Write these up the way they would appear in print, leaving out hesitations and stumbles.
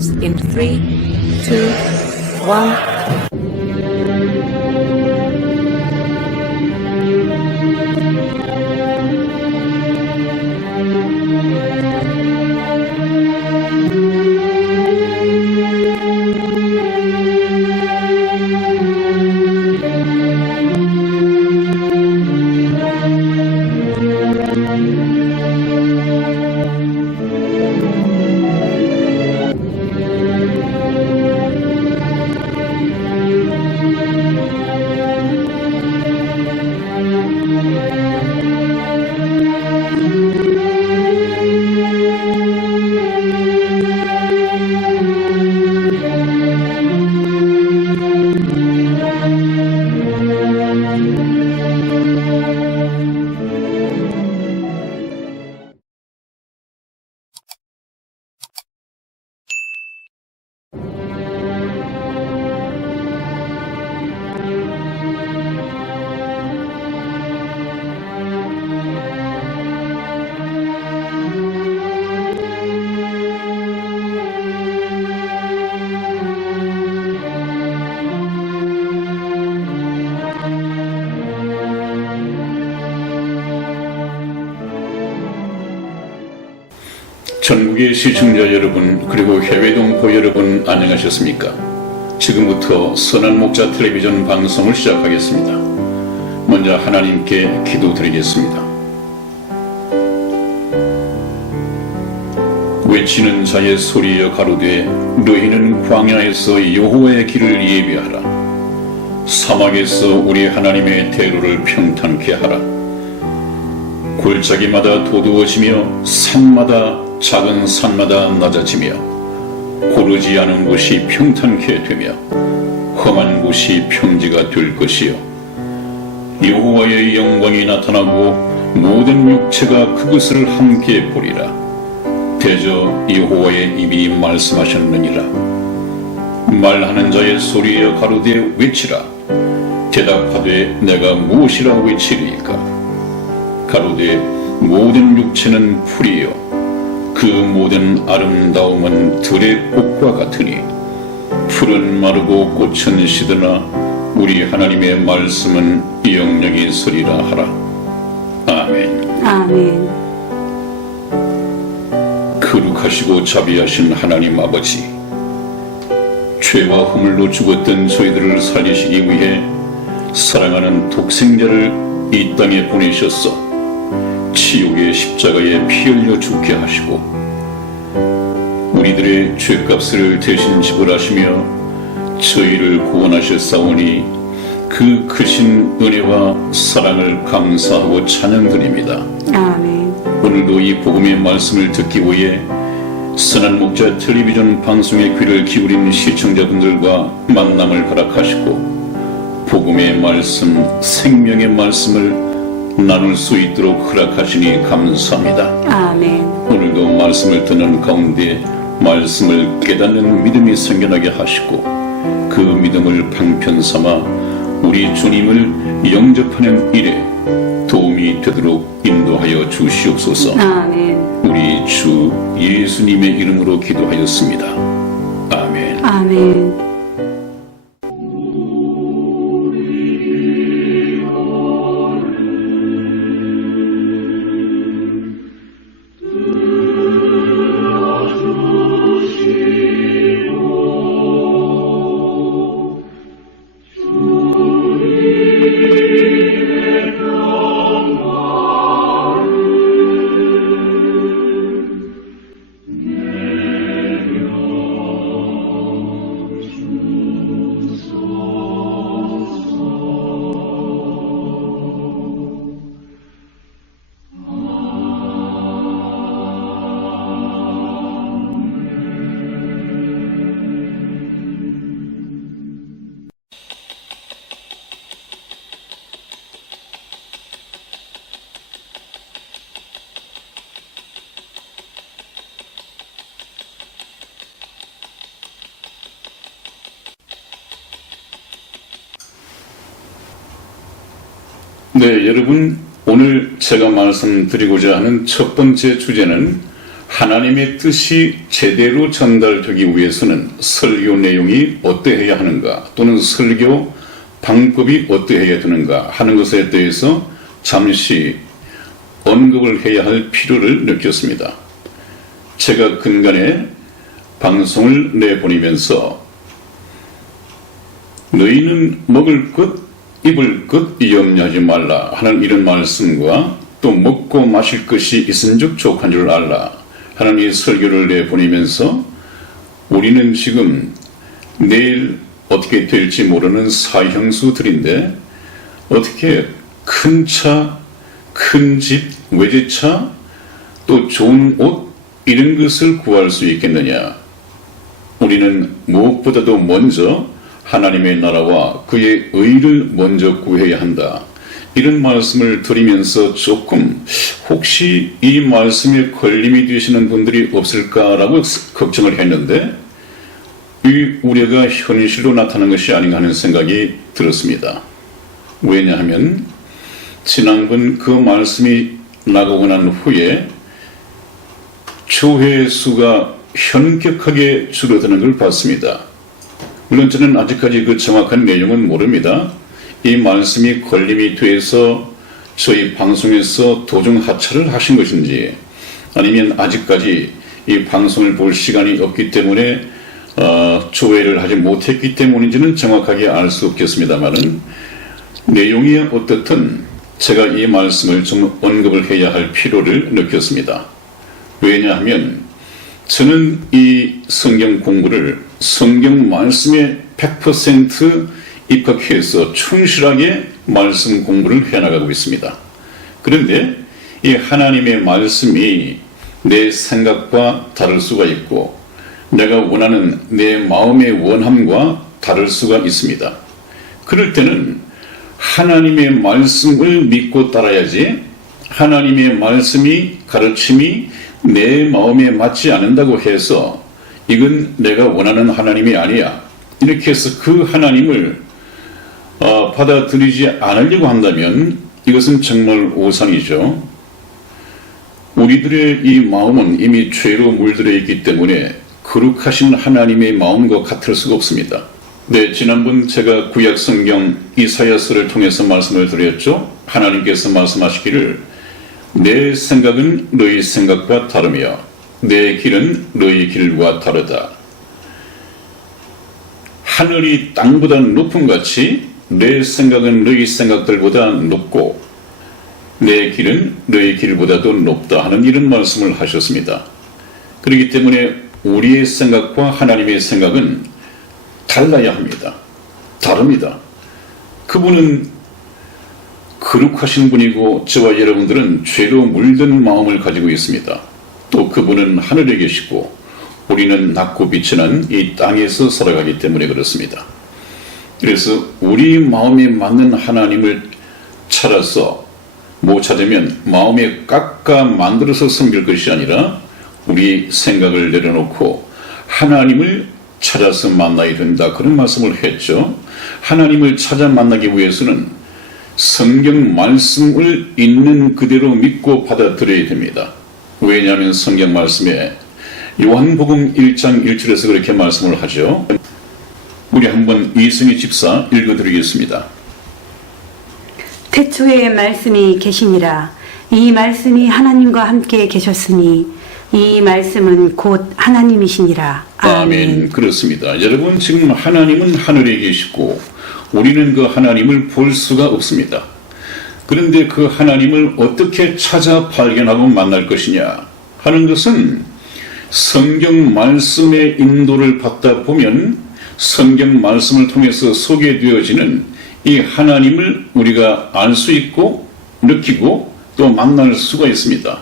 close in 3, 2, 1. 전국의 시청자 여러분, 그리고 해외 동포 여러분, 안녕하셨습니까? 지금부터 선한 목자 텔레비전 방송을 시작하겠습니다. 먼저 하나님께 기도드리겠습니다. 외치는 자의 소리여 가로되 너희는 광야에서 여호와의 길을 예비하라. 사막에서 우리 하나님의 대로를 평탄케 하라. 골짜기마다 도두어지며 산마다 작은 산마다 낮아지며 고르지 않은 곳이 평탄케 되며 험한 곳이 평지가 될 것이요 여호와의 영광이 나타나고 모든 육체가 그것을 함께 보리라. 대저 여호와의 입이 말씀하셨느니라. 말하는 자의 소리여 가로되 외치라. 대답하되 내가 무엇이라 외치리이까. 가로되 모든 육체는 풀이요 그 모든 아름다움은 들의 꽃과 같으니 풀은 마르고 꽃은 시드나 우리 하나님의 말씀은 영영이 서리라 하라. 아멘. 아멘. 거룩하시고 자비하신 하나님 아버지, 죄와 허물로 죽었던 저희들을 살리시기 위해 사랑하는 독생자를 이 땅에 보내셨어 지옥의 십자가에 피 흘려 죽게 하시고 우리들의 죄값을 대신 지불하시며 저희를 구원하셨사오니 그 크신 은혜와 사랑을 감사하고 찬양드립니다. 아멘. 오늘도 이 복음의 말씀을 듣기 위해 선한 목자 텔레비전 방송에 귀를 기울인 시청자분들과 만남을 허락하시고 복음의 말씀, 생명의 말씀을 나눌 수 있도록 허락하시니 감사합니다. 아멘. 오늘도 말씀을 듣는 가운데 말씀을 깨닫는 믿음이 생겨나게 하시고 그 믿음을 방편 삼아 우리 주님을 영접하는 일에 도움이 되도록 인도하여 주시옵소서. 아멘. 우리 주 예수님의 이름으로 기도하였습니다. 아멘. 아멘. 네, 여러분, 오늘 제가 말씀드리고자 하는 첫 번째 주제는 하나님의 뜻이 제대로 전달되기 위해서는 설교 내용이 어떠해야 하는가, 또는 설교 방법이 어떠해야 되는가 하는 것에 대해서 잠시 언급을 해야 할 필요를 느꼈습니다. 제가 근간에 방송을 내보내면서 너희는 먹을 것, 입을 것 염려하지 말라 하는 이런 말씀과 또 먹고 마실 것이 있은즉 족한 줄 알라 하는 이 설교를 내보내면서 우리는 지금 내일 어떻게 될지 모르는 사형수들인데 어떻게 큰 차, 큰 집, 외제차, 또 좋은 옷 이런 것을 구할 수 있겠느냐. 우리는 무엇보다도 먼저 하나님의 나라와 그의 의를 먼저 구해야 한다. 이런 말씀을 드리면서 조금 혹시 이 말씀에 걸림이 되시는 분들이 없을까라고 걱정을 했는데 이 우려가 현실로 나타난 것이 아닌가 하는 생각이 들었습니다. 왜냐하면 지난번 그 말씀이 나가고 난 후에 조회 수가 현격하게 줄어드는 걸 봤습니다. 물론 저는 아직까지 그 정확한 내용은 모릅니다. 이 말씀이 걸림이 돼서 저희 방송에서 도중 하차를 하신 것인지 아니면 아직까지 이 방송을 볼 시간이 없기 때문에 조회를 하지 못했기 때문인지는 정확하게 알 수 없겠습니다만은 내용이 어떻든 제가 이 말씀을 좀 언급을 해야 할 필요를 느꼈습니다. 왜냐하면 저는 이 성경 공부를 성경 말씀에 100% 입각해서 충실하게 말씀 공부를 해나가고 있습니다. 그런데 이 하나님의 말씀이 내 생각과 다를 수가 있고 내가 원하는 내 마음의 원함과 다를 수가 있습니다. 그럴 때는 하나님의 말씀을 믿고 따라야지 하나님의 말씀이 가르침이 내 마음에 맞지 않는다고 해서 이건 내가 원하는 하나님이 아니야 이렇게 해서 그 하나님을 받아들이지 않으려고 한다면 이것은 정말 오산이죠. 우리들의 이 마음은 이미 죄로 물들어 있기 때문에 거룩하신 하나님의 마음과 같을 수가 없습니다. 네, 지난번 제가 구약 성경 이사야서를 통해서 말씀을 드렸죠. 하나님께서 말씀하시기를 내 생각은 너희 생각과 다르며 내 길은 너희 길과 다르다. 하늘이 땅보다 높음 같이 내 생각은 너희 생각들보다 높고 내 길은 너희 길보다도 높다 하는 이런 말씀을 하셨습니다. 그렇기 때문에 우리의 생각과 하나님의 생각은 달라야 합니다. 다릅니다. 그분은 거룩하신 분이고 저와 여러분들은 죄로 물든 마음을 가지고 있습니다. 또 그분은 하늘에 계시고 우리는 낮고 비치는 이 땅에서 살아가기 때문에 그렇습니다. 그래서 우리 마음에 맞는 하나님을 찾아서 못 찾으면 마음에 깎아 만들어서 섬길 것이 아니라 우리 생각을 내려놓고 하나님을 찾아서 만나야 된다. 그런 말씀을 했죠. 하나님을 찾아 만나기 위해서는 성경 말씀을 있는 그대로 믿고 받아들여야 됩니다. 왜냐하면 성경 말씀에 요한복음 1장 1절에서 그렇게 말씀을 하죠. 우리 한번 이승희 집사 읽어드리겠습니다. 태초에 말씀이 계시니라. 이 말씀이 하나님과 함께 계셨으니 이 말씀은 곧 하나님이시니라. 아멘. 그렇습니다. 여러분, 지금 하나님은 하늘에 계시고 우리는 그 하나님을 볼 수가 없습니다. 그런데 그 하나님을 어떻게 찾아 발견하고 만날 것이냐 하는 것은 성경 말씀의 인도를 받다 보면 성경 말씀을 통해서 소개되어지는 이 하나님을 우리가 알 수 있고 느끼고 또 만날 수가 있습니다.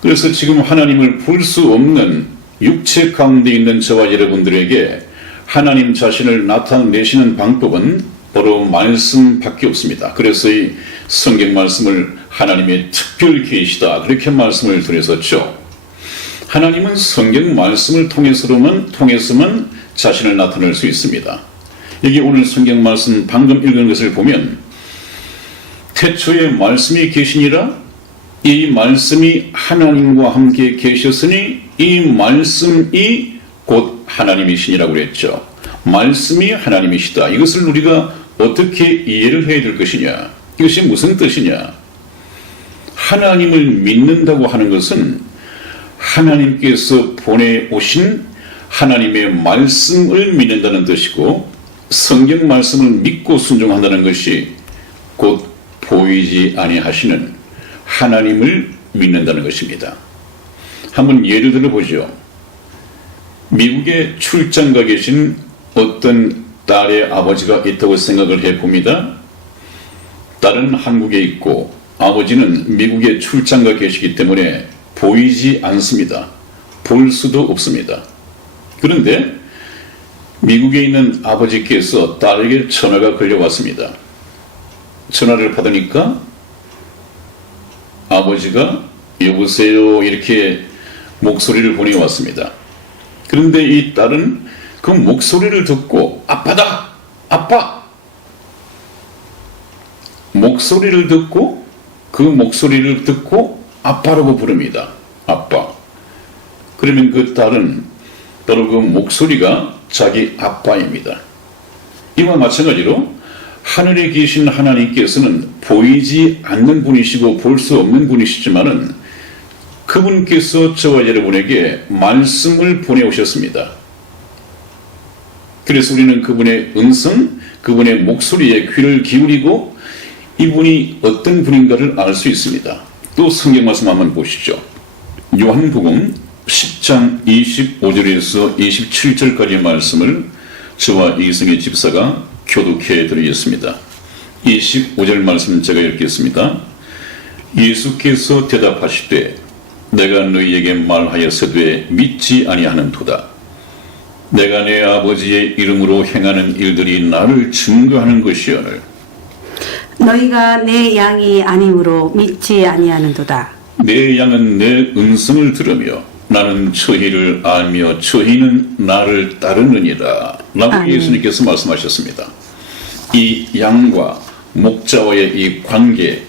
그래서 지금 하나님을 볼 수 없는 육체 가운데 있는 저와 여러분들에게 하나님 자신을 나타내시는 방법은 바로 말씀밖에 없습니다. 그래서 이 성경 말씀을 하나님의 특별 계시다 그렇게 말씀을 드렸었죠. 하나님은 성경 말씀을 통해서만 자신을 나타낼 수 있습니다. 여기 오늘 성경 말씀 방금 읽은 것을 보면 태초에 말씀이 계시니라 이 말씀이 하나님과 함께 계셨으니 이 말씀이 곧 하나님이시니라고 그랬죠. 말씀이 하나님이시다. 이것을 우리가 어떻게 이해를 해야 될 것이냐? 이것이 무슨 뜻이냐? 하나님을 믿는다고 하는 것은 하나님께서 보내오신 하나님의 말씀을 믿는다는 뜻이고, 성경 말씀을 믿고 순종한다는 것이 곧 보이지 아니하시는 하나님을 믿는다는 것입니다. 한번 예를 들어보죠. 미국에 출장가 계신 어떤 딸의 아버지가 있다고 생각을 해봅니다. 딸은 한국에 있고 아버지는 미국에 출장가 계시기 때문에 보이지 않습니다. 볼 수도 없습니다. 그런데 미국에 있는 아버지께서 딸에게 전화가 걸려왔습니다. 전화를 받으니까 아버지가 여보세요 이렇게 목소리를 보내왔습니다. 그런데 이 딸은 그 목소리를 듣고 아빠다! 아빠! 목소리를 듣고 그 목소리를 듣고 아빠라고 부릅니다. 아빠. 그러면 그 딸은 바로 그 목소리가 자기 아빠입니다. 이와 마찬가지로 하늘에 계신 하나님께서는 보이지 않는 분이시고 볼 수 없는 분이시지만은 그분께서 저와 여러분에게 말씀을 보내오셨습니다. 그래서 우리는 그분의 음성, 그분의 목소리에 귀를 기울이고 이분이 어떤 분인가를 알 수 있습니다. 또 성경 말씀 한번 보시죠. 요한복음 10장 25절에서 27절까지의 말씀을 저와 이승희 집사가 교독해 드리겠습니다. 25절 말씀 제가 읽겠습니다. 예수께서 대답하시되 내가 너희에게 말하였으되 믿지 아니하는도다. 내가 내 아버지의 이름으로 행하는 일들이 나를 증거하는 것이오늘 너희가 내 양이 아니므로 믿지 아니하는도다. 내 양은 내 음성을 들으며 나는 저희를 알며 저희는 나를 따르느니라 라고 아멘. 예수님께서 말씀하셨습니다. 이 양과 목자와의 이 관계,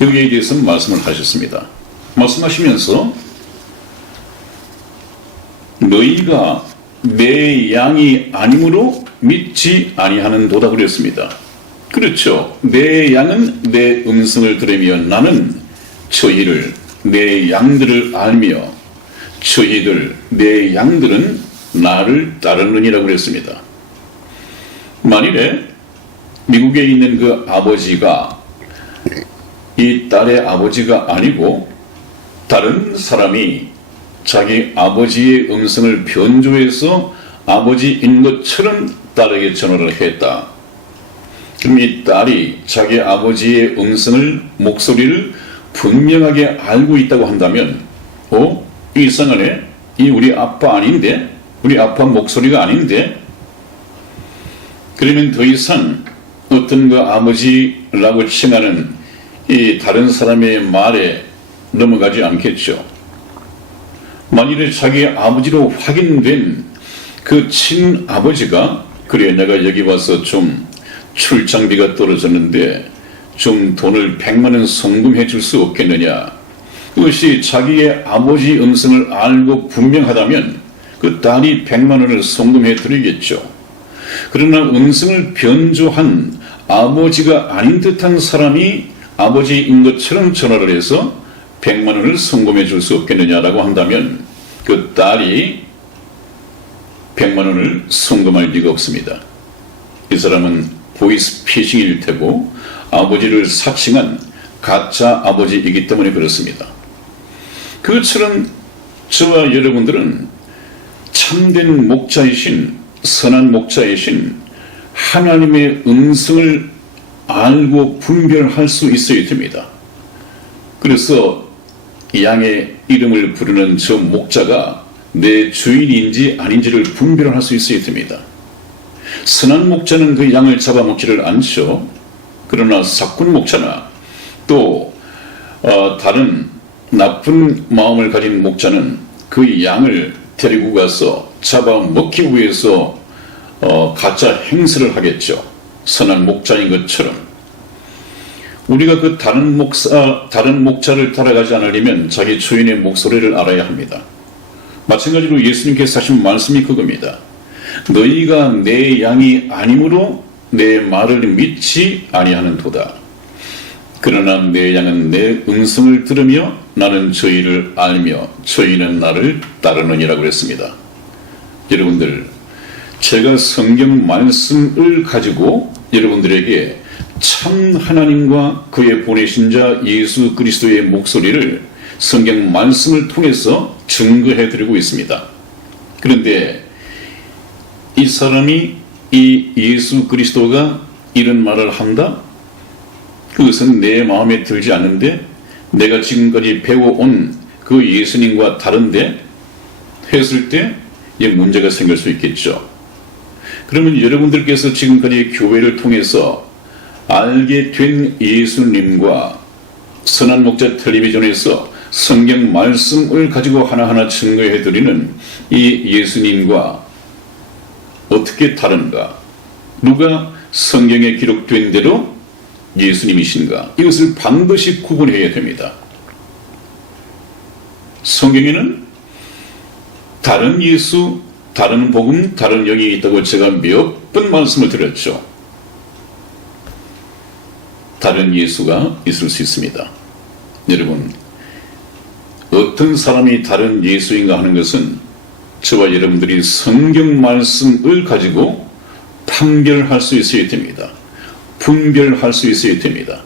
여기에 대해서 말씀을 하셨습니다. 말씀하시면서 너희가 내 양이 아니므로 믿지 아니하는도다 그랬습니다. 그렇죠. 내 양은 내 음성을 들으며 나는 저희를 내 양들을 알며 저희들 내 양들은 나를 따르느니라고 그랬습니다. 만일에 미국에 있는 그 아버지가 이 딸의 아버지가 아니고 다른 사람이 자기 아버지의 음성을 변조해서 아버지인 것처럼 딸에게 전화를 했다. 그럼 이 딸이 자기 아버지의 음성을, 목소리를 분명하게 알고 있다고 한다면 이상하네. 이 우리 아빠 아닌데? 우리 아빠 목소리가 아닌데? 그러면 더 이상 어떤 그 아버지라고 칭하는 이 다른 사람의 말에 넘어가지 않겠죠. 만일에 자기 아버지로 확인된 그 친아버지가 그래 내가 여기 와서 좀 출장비가 떨어졌는데 좀 돈을 100만 원 송금해 줄 수 없겠느냐. 그것이 자기의 아버지 음성을 알고 분명하다면 그 딸이 100만 원을 송금해 드리겠죠. 그러나 음성을 변조한 아버지가 아닌 듯한 사람이 아버지인 것처럼 전화를 해서 100만 원을 송금해 줄 수 없겠느냐라고 한다면 그 딸이 100만 원을 송금할 리가 없습니다. 이 사람은 보이스피싱일 테고 아버지를 사칭한 가짜 아버지이기 때문에 그렇습니다. 그것처럼 저와 여러분들은 참된 목자이신 선한 목자이신 하나님의 음성을 알고 분별할 수 있어야 됩니다. 그래서 양의 이름을 부르는 저 목자가 내 주인인지 아닌지를 분별할 수 있어야 됩니다. 선한 목자는 그 양을 잡아먹지를 않죠. 그러나 사꾼 목자나 또 다른 나쁜 마음을 가진 목자는 그 양을 데리고 가서 잡아먹기 위해서 가짜 행세를 하겠죠. 선한 목자인 것처럼 우리가 그 다른 목자를 따라가지 않으려면 자기 주인의 목소리를 알아야 합니다. 마찬가지로 예수님께서 하신 말씀이 그겁니다. 너희가 내 양이 아니므로 내 말을 믿지 아니하는도다. 그러나 내 양은 내 음성을 들으며 나는 저희를 알며 저희는 나를 따르느니라고 그랬습니다. 여러분들, 제가 성경 말씀을 가지고 여러분들에게 참 하나님과 그의 보내신 자 예수 그리스도의 목소리를 성경 말씀을 통해서 증거해 드리고 있습니다. 그런데 이 사람이, 이 예수 그리스도가 이런 말을 한다? 그것은 내 마음에 들지 않는데 내가 지금까지 배워온 그 예수님과 다른데 했을 때 문제가 생길 수 있겠죠. 그러면 여러분들께서 지금까지 교회를 통해서 알게 된 예수님과 선한 목자 텔레비전에서 성경 말씀을 가지고 하나하나 증거해 드리는 이 예수님과 어떻게 다른가? 누가 성경에 기록된 대로 예수님이신가? 이것을 반드시 구분해야 됩니다. 성경에는 다른 예수, 다른 복음, 다른 영이 있다고 제가 몇 번 말씀을 드렸죠. 다른 예수가 있을 수 있습니다. 여러분, 어떤 사람이 다른 예수인가 하는 것은 저와 여러분들이 성경 말씀을 가지고 판별할 수 있어야 됩니다. 분별할 수 있어야 됩니다.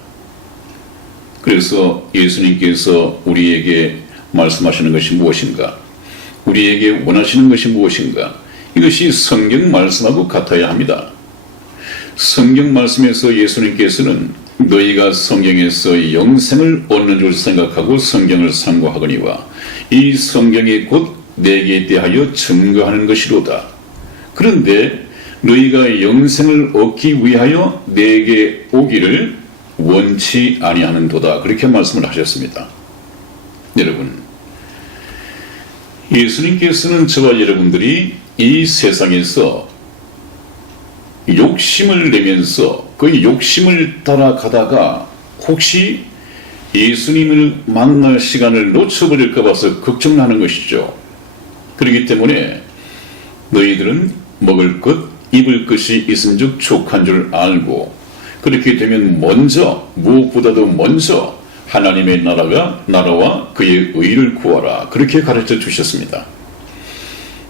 그래서 예수님께서 우리에게 말씀하시는 것이 무엇인가? 우리에게 원하시는 것이 무엇인가? 이것이 성경 말씀하고 같아야 합니다. 성경 말씀에서 예수님께서는 너희가 성경에서 영생을 얻는 줄 생각하고 성경을 상고하거니와 이 성경이 곧 내게 대하여 증거하는 것이로다. 그런데 너희가 영생을 얻기 위하여 내게 오기를 원치 아니하는도다. 그렇게 말씀을 하셨습니다. 여러분, 예수님께서는 저와 여러분들이 이 세상에서 욕심을 내면서 그 욕심을 따라가다가 혹시 예수님을 만날 시간을 놓쳐버릴까 봐서 걱정하는 것이죠. 그렇기 때문에 너희들은 먹을 것, 입을 것이 있은즉 족한 줄 알고 그렇게 되면 먼저, 무엇보다도 먼저 하나님의 나라와 그의 의를 구하라. 그렇게 가르쳐 주셨습니다.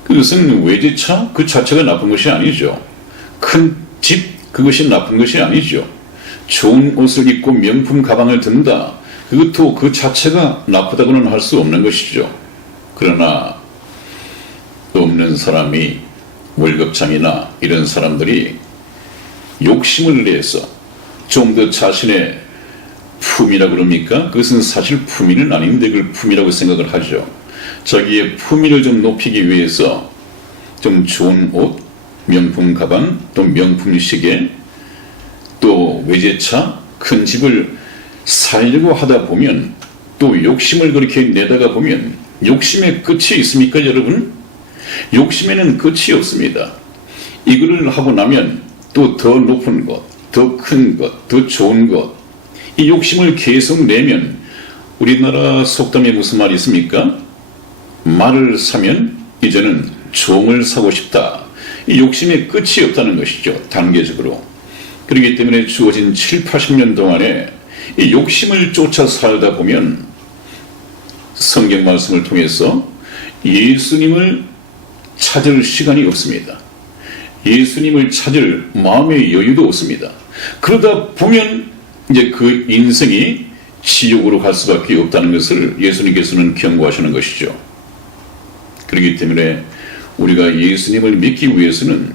그것은 외제차 그 자체가 나쁜 것이 아니죠. 큰 집 그것이 나쁜 것이 아니죠. 좋은 옷을 입고 명품 가방을 든다. 그것도 그 자체가 나쁘다고는 할 수 없는 것이죠. 그러나 없는 사람이 월급장이나 이런 사람들이 욕심을 내서 좀 더 자신의 품이라고 그럽니까? 그것은 사실 품위는 아닌데 그걸 품이라고 생각을 하죠. 자기의 품위를 좀 높이기 위해서 좀 좋은 옷, 명품 가방, 또 명품 시계, 또 외제차, 큰 집을 살려고 하다 보면 또 욕심을 그렇게 내다가 보면 욕심의 끝이 있습니까, 여러분? 욕심에는 끝이 없습니다. 이거를 하고 나면 또 더 높은 것, 더 큰 것, 더 좋은 것, 이 욕심을 계속 내면 우리나라 속담에 무슨 말이 있습니까? 말을 사면 이제는 종을 사고 싶다. 이 욕심의 끝이 없다는 것이죠. 단계적으로. 그렇기 때문에 주어진 7, 80년 동안에 이 욕심을 쫓아 살다 보면 성경 말씀을 통해서 예수님을 찾을 시간이 없습니다. 예수님을 찾을 마음의 여유도 없습니다. 그러다 보면 이제 그 인생이 지옥으로 갈 수밖에 없다는 것을 예수님께서는 경고하시는 것이죠. 그렇기 때문에 우리가 예수님을 믿기 위해서는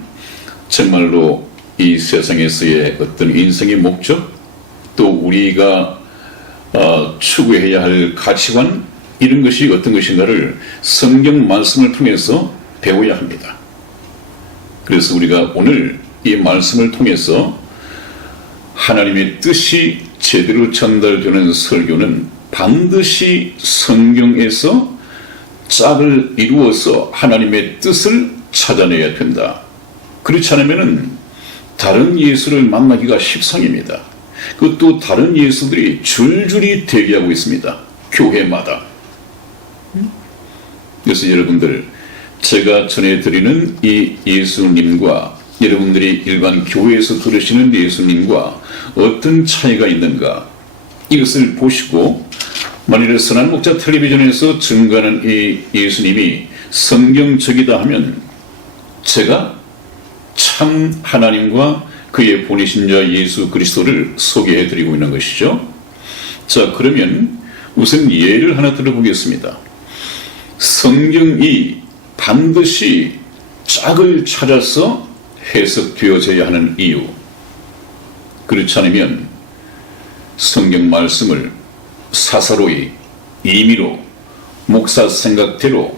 정말로 이 세상에서의 어떤 인생의 목적, 또 우리가 추구해야 할 가치관, 이런 것이 어떤 것인가를 성경 말씀을 통해서 배워야 합니다. 그래서 우리가 오늘 이 말씀을 통해서 하나님의 뜻이 제대로 전달되는 설교는 반드시 성경에서 짝을 이루어서 하나님의 뜻을 찾아내야 된다. 그렇지 않으면 다른 예수를 만나기가 십상입니다. 그 또 다른 예수들이 줄줄이 대기하고 있습니다. 교회마다. 그래서 여러분들, 제가 전해드리는 이 예수님과 여러분들이 일반 교회에서 들으시는 예수님과 어떤 차이가 있는가, 이것을 보시고 만일에 선한 목자 텔레비전에서 증거하는 이 예수님이 성경적이다 하면 제가 참 하나님과 그의 보내신 자 예수 그리스도를 소개해드리고 있는 것이죠. 자, 그러면 우선 예를 하나 들어보겠습니다. 성경이 반드시 짝을 찾아서 해석되어져야 하는 이유, 그렇지 않으면 성경 말씀을 사사로이, 임의로, 목사 생각대로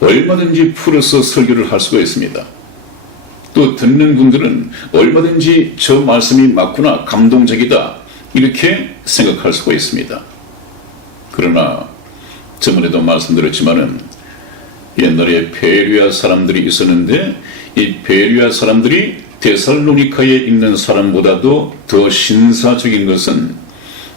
얼마든지 풀어서 설교를 할 수가 있습니다. 또 듣는 분들은 얼마든지 저 말씀이 맞구나, 감동적이다, 이렇게 생각할 수가 있습니다. 그러나 저번에도 말씀드렸지만은 옛날에 베레아 사람들이 있었는데 이 베레아 사람들이 데살로니카에 있는 사람보다도 더 신사적인 것은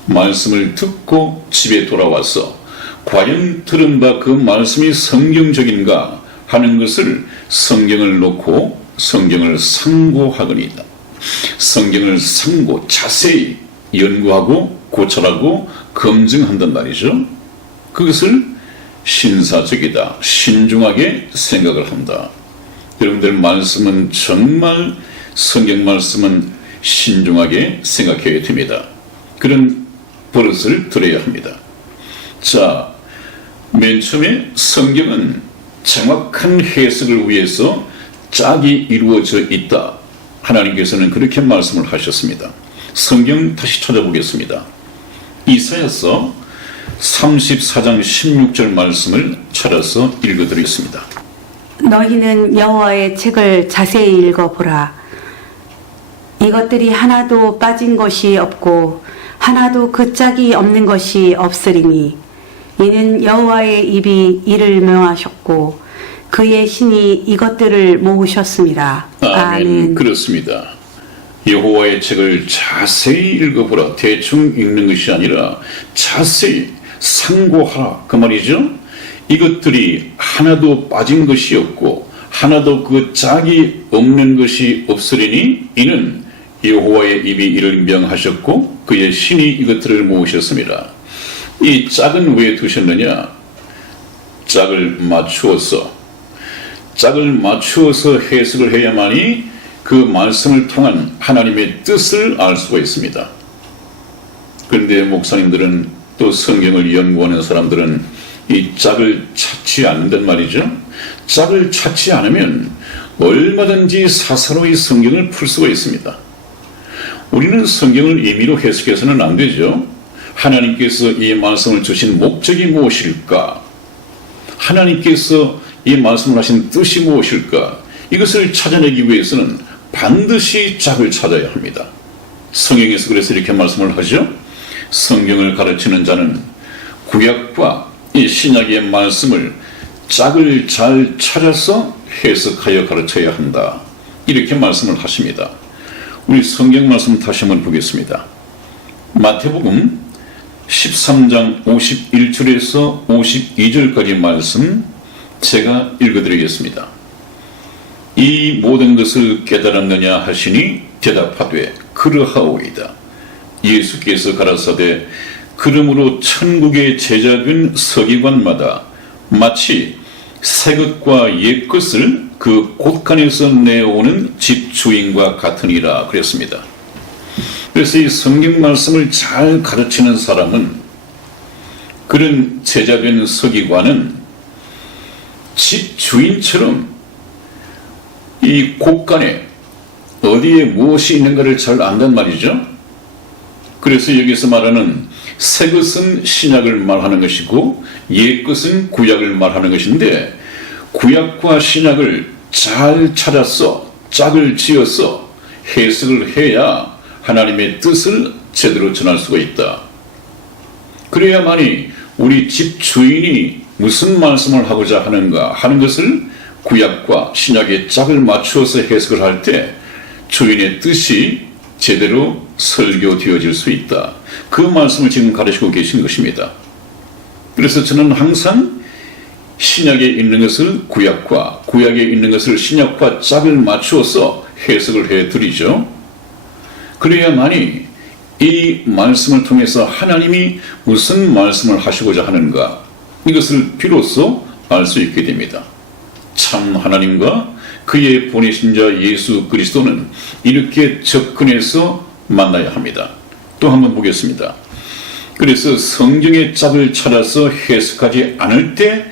말씀을 듣고 집에 돌아와서 과연 들은 바 그 말씀이 성경적인가 하는 것을 성경을 놓고 성경을 상고하거니이다. 성경을 자세히 연구하고 고찰하고 검증한단 말이죠. 그것을 신사적이다, 신중하게 생각을 한다. 여러분들, 말씀은 정말, 성경 말씀은 신중하게 생각해야 됩니다. 그런 버릇을 들여야 합니다. 자, 맨 처음에 성경은 정확한 해석을 위해서 짝이 이루어져 있다. 하나님께서는 그렇게 말씀을 하셨습니다. 성경 다시 찾아보겠습니다. 이사야서 34장 16절 말씀을 찾아서 읽어드리겠습니다. 너희는 여호와의 책을 자세히 읽어보라. 이것들이 하나도 빠진 것이 없고 하나도 그 짝이 없는 것이 없으리니 이는 여호와의 입이 이를 명하셨고 그의 신이 이것들을 모으셨습니다. 아멘. 그렇습니다. 여호와의 책을 자세히 읽어보라. 대충 읽는 것이 아니라 자세히 상고하라, 그 말이죠. 이것들이 하나도 빠진 것이 없고 하나도 그 짝이 없는 것이 없으리니 이는 여호와의 입이 이를 명하셨고 그의 신이 이것들을 모으셨습니다. 이 짝은 왜 두셨느냐? 짝을 맞추어서 해석을 해야만이 그 말씀을 통한 하나님의 뜻을 알 수가 있습니다. 그런데 목사님들은, 또 성경을 연구하는 사람들은 이 짝을 찾지 않는단 말이죠. 짝을 찾지 않으면 얼마든지 사사로이 성경을 풀 수가 있습니다. 우리는 성경을 임의로 해석해서는 안 되죠. 하나님께서 이 말씀을 주신 목적이 무엇일까? 하나님께서 이 말씀을 하신 뜻이 무엇일까? 이것을 찾아내기 위해서는 반드시 짝을 찾아야 합니다. 성경에서 그래서 이렇게 말씀을 하죠. 성경을 가르치는 자는 구약과 이 신약의 말씀을 짝을 잘 찾아서 해석하여 가르쳐야 한다. 이렇게 말씀을 하십니다. 우리 성경 말씀 다시 한번 보겠습니다. 마태복음 13장 51절에서 52절까지 말씀 제가 읽어드리겠습니다. 이 모든 것을 깨달았느냐 하시니 대답하되 그러하오이다. 예수께서 가라사대 그러므로 천국의 제작은 서기관마다 마치 새 것과 옛 것을 그 곳간에서 내오는 집주인과 같으니라 그랬습니다. 그래서 이 성경 말씀을 잘 가르치는 사람은, 그런 제자된 서기관은 집주인처럼 이 곳간에 어디에 무엇이 있는가를 잘 안단 말이죠. 그래서 여기서 말하는 새 것은 신약을 말하는 것이고 옛 것은 구약을 말하는 것인데, 구약과 신약을 잘 찾아서 짝을 지어서 해석을 해야 하나님의 뜻을 제대로 전할 수가 있다. 그래야만이 우리 집 주인이 무슨 말씀을 하고자 하는가 하는 것을 구약과 신약의 짝을 맞추어서 해석을 할 때 주인의 뜻이 제대로 설교되어질 수 있다. 그 말씀을 지금 가르치고 계신 것입니다. 그래서 저는 항상 신약에 있는 것을 구약과 구약에 있는 것을 신약과 짝을 맞추어서 해석을 해드리죠. 그래야만이 이 말씀을 통해서 하나님이 무슨 말씀을 하시고자 하는가, 이것을 비로소 알 수 있게 됩니다. 참 하나님과 그의 보내신 자 예수 그리스도는 이렇게 접근해서 만나야 합니다. 또 한번 보겠습니다. 그래서 성경의 짝을 찾아서 해석하지 않을 때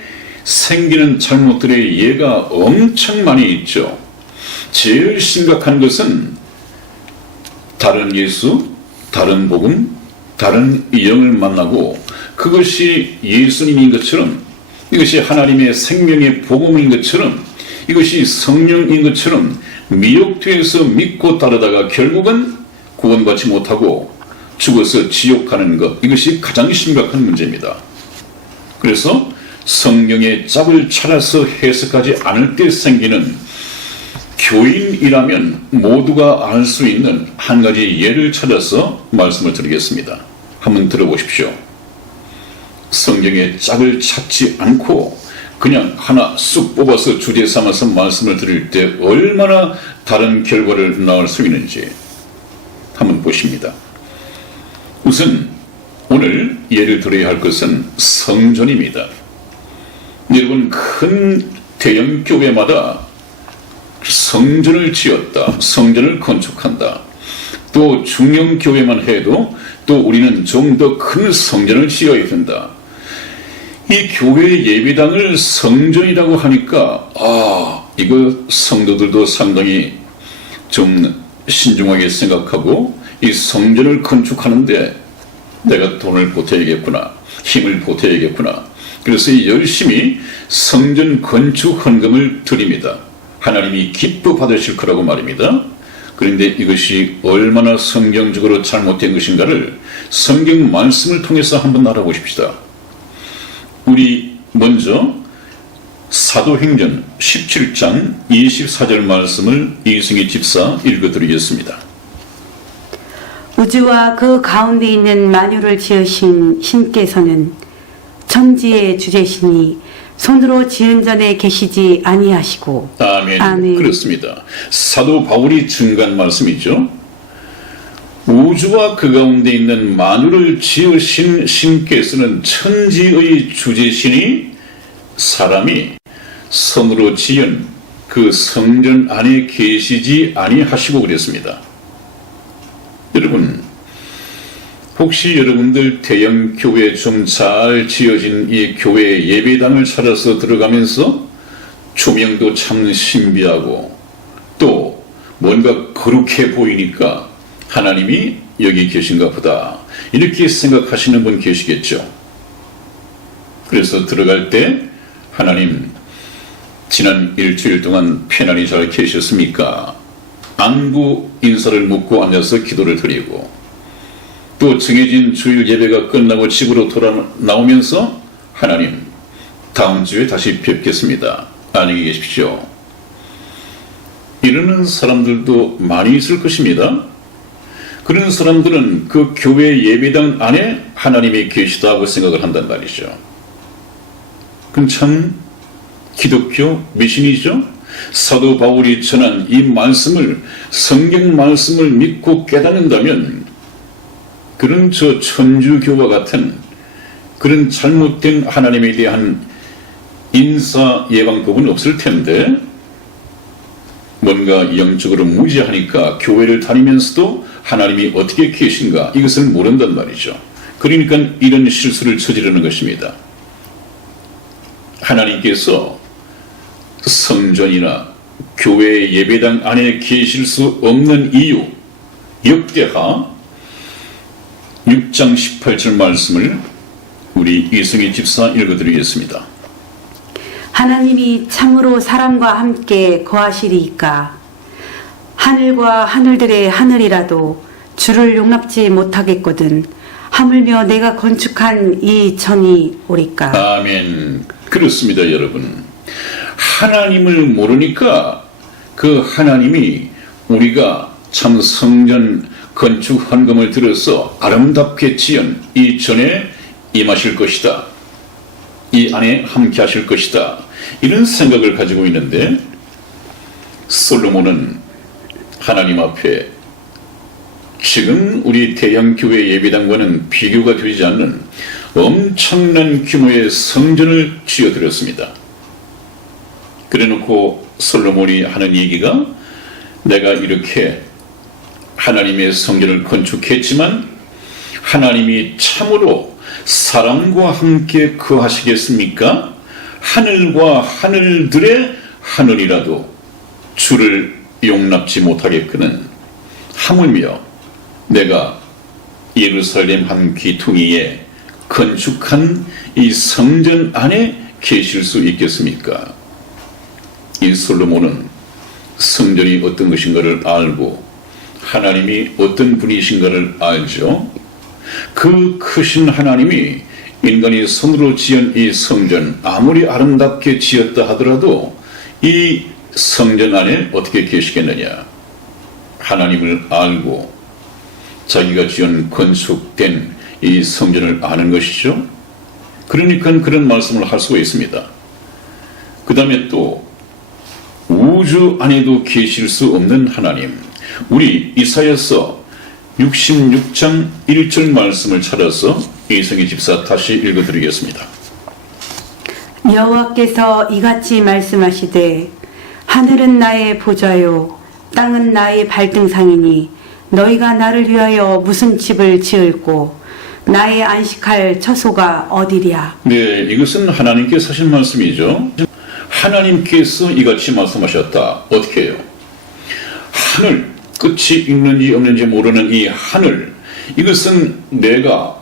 생기는 잘못들의 예가 엄청 많이 있죠. 제일 심각한 것은 다른 예수, 다른 복음, 다른 영을 만나고 그것이 예수님인 것처럼, 이것이 하나님의 생명의 복음인 것처럼, 이것이 성령인 것처럼 미혹되어서 믿고 따르다가 결국은 구원받지 못하고 죽어서 지옥 가는 것, 이것이 가장 심각한 문제입니다. 그래서 성경의 짝을 찾아서 해석하지 않을 때 생기는, 교인이라면 모두가 알 수 있는 한 가지 예를 찾아서 말씀을 드리겠습니다. 한번 들어보십시오. 성경의 짝을 찾지 않고 그냥 하나 쑥 뽑아서 주제 삼아서 말씀을 드릴 때 얼마나 다른 결과를 낳을 수 있는지 한번 보십니다. 우선 오늘 예를 들어야 할 것은 성전입니다. 여러분, 큰 대형 교회마다 성전을 지었다, 성전을 건축한다. 또 중형 교회만 해도 또 우리는 좀 더 큰 성전을 지어야 된다. 이 교회 예배당을 성전이라고 하니까 이거 성도들도 상당히 좀 신중하게 생각하고, 이 성전을 건축하는데 내가 돈을 보태야겠구나, 힘을 보태야겠구나. 그래서 열심히 성전 건축 헌금을 드립니다. 하나님이 기뻐 받으실 거라고 말입니다. 그런데 이것이 얼마나 성경적으로 잘못된 것인가를 성경 말씀을 통해서 한번 알아보십시다. 우리 먼저 사도행전 17장 24절 말씀을 이승희 집사 읽어드리겠습니다. 우주와 그 가운데 있는 만유를 지으신 신께서는 천지의 주제시니 손으로 지은 전에 계시지 아니하시고. 아멘. 아멘. 그렇습니다. 사도 바울이 증거한 말씀이죠. 우주와 그 가운데 있는 만유를 지으신 신께서는 천지의 주제시니 사람이 손으로 지은 그 성전 안에 계시지 아니하시고 그랬습니다. 여러분, 혹시 여러분들 대형 교회 좀 잘 지어진 이 교회 예배당을 찾아서 들어가면서 조명도 참 신비하고 또 뭔가 거룩해 보이니까 하나님이 여기 계신가 보다, 이렇게 생각하시는 분 계시겠죠. 그래서 들어갈 때 하나님, 지난 일주일 동안 편안히 잘 계셨습니까? 안부 인사를 묻고 앉아서 기도를 드리고, 또 정해진 주일 예배가 끝나고 집으로 돌아 나오면서 하나님, 다음 주에 다시 뵙겠습니다, 안녕히 계십시오, 이러는 사람들도 많이 있을 것입니다. 그런 사람들은 그 교회 예배당 안에 하나님이 계시다고 생각을 한단 말이죠. 그럼 참 기독교 미신이죠. 사도 바울이 전한 이 말씀을, 성경 말씀을 믿고 깨닫는다면 그런 저 천주교와 같은 그런 잘못된 하나님에 대한 인사 예방법은 없을 텐데, 뭔가 영적으로 무지하니까 교회를 다니면서도 하나님이 어떻게 계신가 이것을 모른단 말이죠. 그러니까 이런 실수를 저지르는 것입니다. 하나님께서 성전이나 교회 예배당 안에 계실 수 없는 이유, 역대하 6장 18절 말씀을 우리 이승희 집사 읽어드리겠습니다. 하나님이 참으로 사람과 함께 거하시리이까. 하늘과 하늘들의 하늘이라도 주를 용납지 못하겠거든. 하물며 내가 건축한 이 전이 오리까. 아멘. 그렇습니다, 여러분. 하나님을 모르니까 그 하나님이 우리가 참 성전 건축 헌금을 들어서 아름답게 지은 이 전에 임하실 것이다. 이 안에 함께 하실 것이다. 이런 생각을 가지고 있는데 솔로몬은 하나님 앞에 지금 우리 대형교회 예배당과는 비교가 되지 않는 엄청난 규모의 성전을 지어드렸습니다. 그래놓고 솔로몬이 하는 얘기가 내가 이렇게 하나님의 성전을 건축했지만 하나님이 참으로 사람과 함께 거하시겠습니까? 하늘과 하늘들의 하늘이라도 주를 용납지 못하겠거는 하물며 내가 예루살렘 한 귀퉁이에 건축한 이 성전 안에 계실 수 있겠습니까? 이 솔로몬은 성전이 어떤 것인가를 알고 하나님이 어떤 분이신가를 알죠. 그 크신 하나님이 인간이 손으로 지은 이 성전 아무리 아름답게 지었다 하더라도 이 성전 안에 어떻게 계시겠느냐. 하나님을 알고 자기가 지은 건축된 이 성전을 아는 것이죠. 그러니까 그런 말씀을 할 수가 있습니다. 그 다음에 또 우주 안에도 계실 수 없는 하나님, 우리 이사야서 66장 1절 말씀을 찾아서 이성희 집사 다시 읽어드리겠습니다. 여호와께서 이같이 말씀하시되 하늘은 나의 보좌요 땅은 나의 발등상이니 너희가 나를 위하여 무슨 집을 지을꼬 나의 안식할 처소가 어디랴. 네, 이것은 하나님께서 하신 말씀이죠. 하나님께서 이같이 말씀하셨다. 어떻게 해요? 하늘, 끝이 있는지 없는지 모르는 이 하늘, 이것은 내가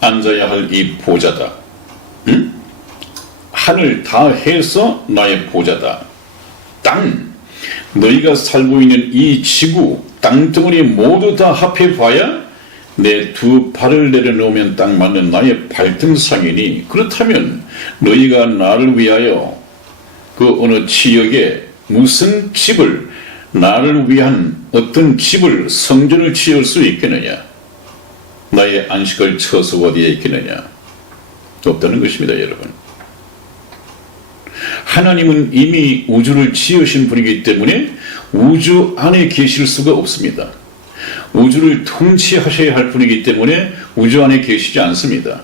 앉아야 할 이 보좌다. 응? 하늘 다 해서 나의 보좌다. 땅, 너희가 살고 있는 이 지구, 땅덩어리 모두 다 합해봐야 내 두 발을 내려놓으면 딱 맞는 나의 발등상이니 그렇다면 너희가 나를 위하여 그 어느 지역에 무슨 집을 나를 위한 어떤 집을 성전을 지을 수 있겠느냐. 나의 안식할 처소가 어디에 있겠느냐. 없다는 것입니다. 여러분. 하나님은 이미 우주를 지으신 분이기 때문에 우주 안에 계실 수가 없습니다. 우주를 통치하셔야 할 분이기 때문에 우주 안에 계시지 않습니다.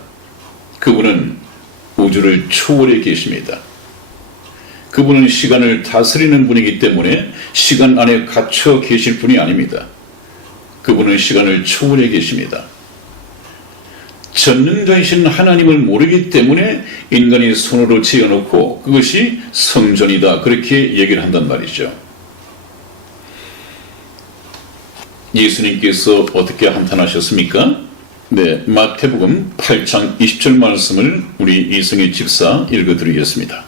그분은 우주를 초월해 계십니다. 그분은 시간을 다스리는 분이기 때문에 시간 안에 갇혀 계실 분이 아닙니다. 그분은 시간을 초월해 계십니다. 전능자이신 하나님을 모르기 때문에 인간이 손으로 지어놓고 그것이 성전이다 그렇게 얘기를 한단 말이죠. 예수님께서 어떻게 한탄하셨습니까? 네, 마태복음 8장 20절 말씀을 우리 이성희 집사 읽어드리겠습니다.